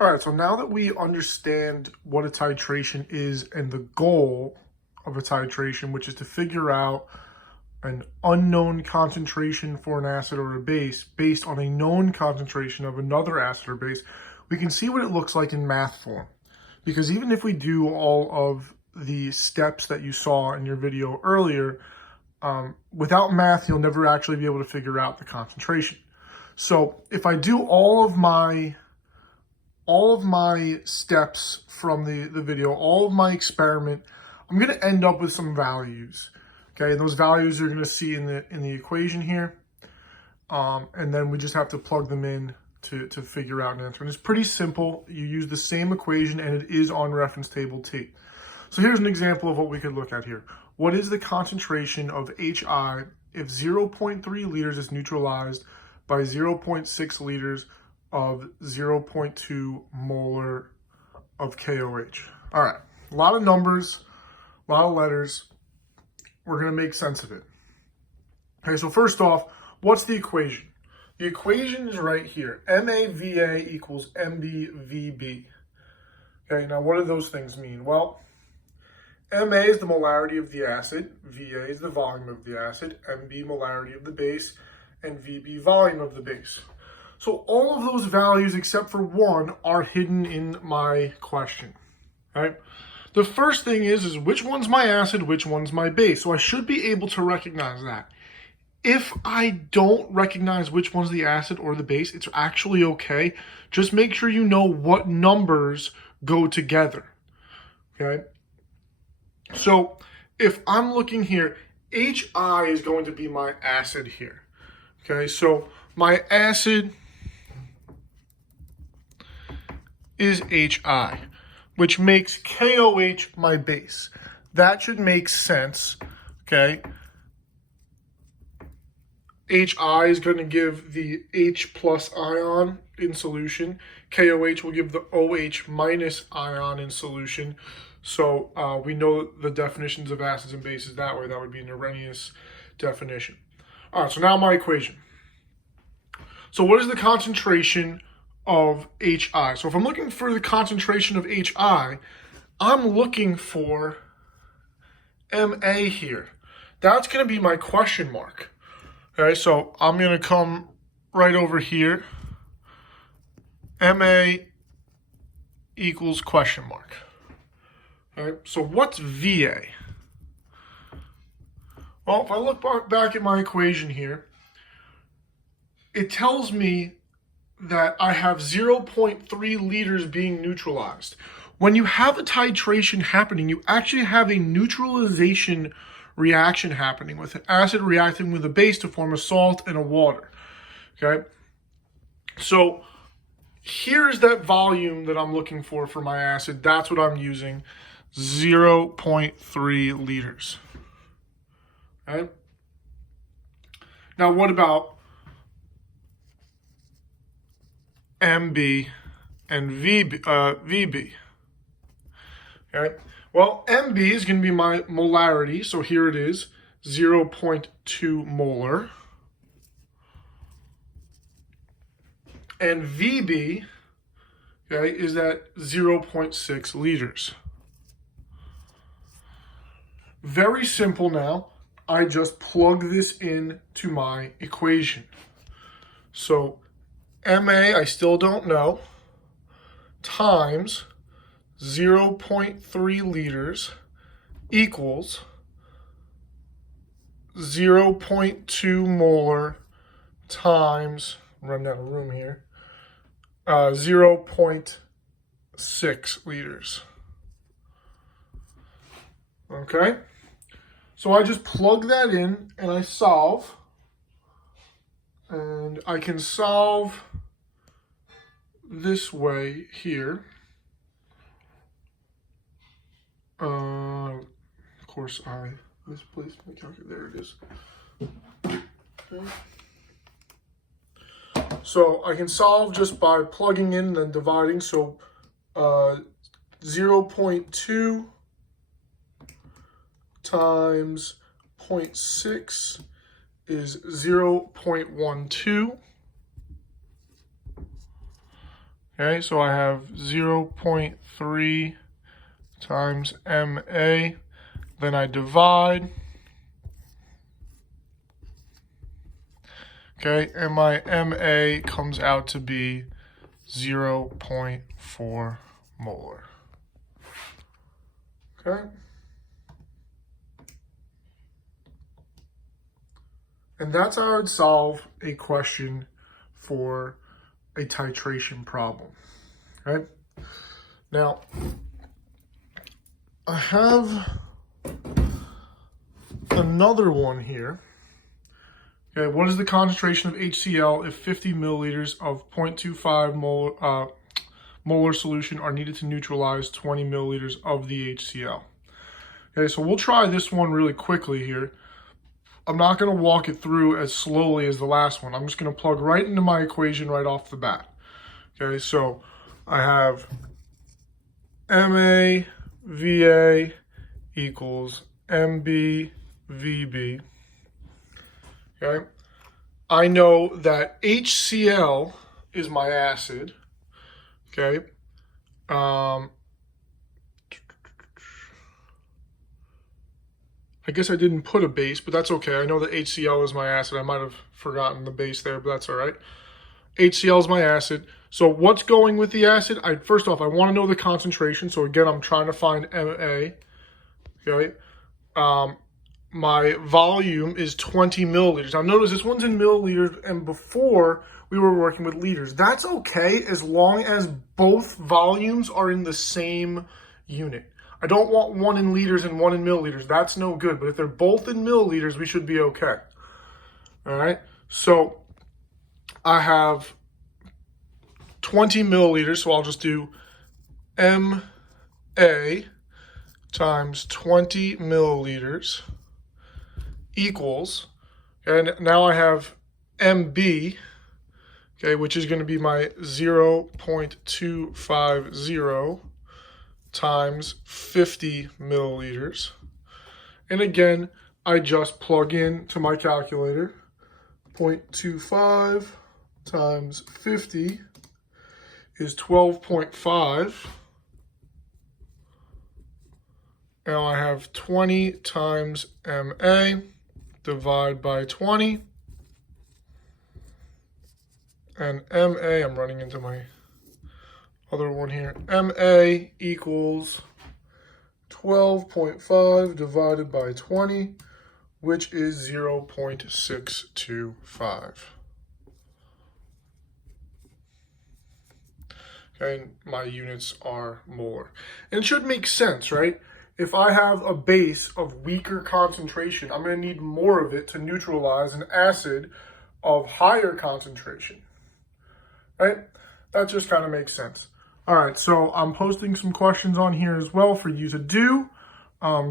All right, so now that we understand what a titration is and the goal of a titration, which is to figure out an unknown concentration for an acid or a base based on a known concentration of another acid or base, we can see what it looks like in math form. Because even if we do all of the steps that you saw in your video earlier, without math, you'll never actually be able to figure out the concentration. So if I do all of my steps from the video, all of my experiment, I'm going to end up with some values. Okay, and those values you're going to see in the equation here. And then we just have to plug them in to figure out an answer. And it's pretty simple. You use the same equation and it is on reference table T. So here's an example of what we could look at here. What is the concentration of HI if 0.3 liters is neutralized by 0.6 liters of 0.2 molar of KOH? All right, a lot of numbers, a lot of letters. We're going to make sense of it. Okay, so first off, what's the equation? The equation is right here. MAVA equals MBVB. Okay, now what do those things mean? Well, MA is the molarity of the acid, VA is the volume of the acid, MB molarity of the base, and VB volume of the base. So all of those values except for one are hidden in my question. Right? The first thing is which one's my acid, which one's my base. So I should be able to recognize that. If I don't recognize which one's the acid or the base, it's actually okay. Just make sure you know what numbers go together. Okay? So if I'm looking here, HI is going to be my acid here. Okay, so my acid is HI, which makes KOH my base. That should make sense, okay? HI is going to give the H plus ion in solution. KOH will give the OH minus ion in solution. So we know the definitions of acids and bases that way. That would be an Arrhenius definition. All right, so now my equation. So what is the concentration of HI? So if I'm looking for the concentration of HI, I'm looking for MA here. That's going to be my question mark. Okay, so I'm going to come right over here. MA equals question mark. All right, so what's VA? Well, if I look back at my equation here, it tells me that I have 0.3 liters being neutralized. When you have a titration happening, you actually have a neutralization reaction happening with an acid reacting with a base to form a salt and a water. Okay, so here's that volume that I'm looking for my acid. That's what I'm using, 0.3 liters. Okay. Now what about MB and VB? Okay. Well, MB is going to be my molarity, so here it is, 0.2 molar. And VB, okay, is at 0.6 liters. Very simple now. I just plug this in to my equation. So MA, I still don't know, times 0.3 liters equals 0.2 molar times, I'm running out of room here, 0.6 liters. Okay, so I just plug that in and I solve. And I can solve this way here. Of course, I misplaced my calculator. There it is. Okay. So I can solve just by plugging in and then dividing. So 0.2 times 0.6 is 0.12. Okay, so I have 0.3 times MA. Then I divide. Okay, and my MA comes out to be 0.4 molar. Okay. And that's how I would solve a question for a titration problem. Right? Now, I have another one here. Okay, what is the concentration of HCl if 50 milliliters of 0.25 molar solution are needed to neutralize 20 milliliters of the HCl? Okay, so we'll try this one really quickly here. I'm not going to walk it through as slowly as the last one. I'm just going to plug right into my equation right off the bat. Okay, so I have MAVA equals MBVB. Okay, I know that HCl is my acid. Okay, I guess I didn't put a base, but that's okay. I know that HCl is my acid. I might have forgotten the base there, but that's all right. HCl is my acid. So what's going with the acid? First off, I want to know the concentration. So again, I'm trying to find MA. Okay. My volume is 20 milliliters. Now notice this one's in milliliters, and before we were working with liters. That's okay as long as both volumes are in the same unit. I don't want one in liters and one in milliliters. That's no good. But if they're both in milliliters, we should be okay. All right. So I have 20 milliliters. So I'll just do MA times 20 milliliters equals, and now I have MB, okay, which is going to be my 0.250 times 50 milliliters. And again, I just plug in to my calculator. 0.25 times 50 is 12.5. Now I have 20 times MA, divide by 20. And MA, I'm running into my other one here. MA equals 12.5 divided by 20, which is 0.625. Okay, my units are molar. And it should make sense, right? If I have a base of weaker concentration, I'm going to need more of it to neutralize an acid of higher concentration, right? That just kind of makes sense. All right, so I'm posting some questions on here as well for you to do.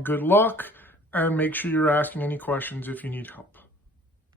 Good luck, and make sure you're asking any questions if you need help.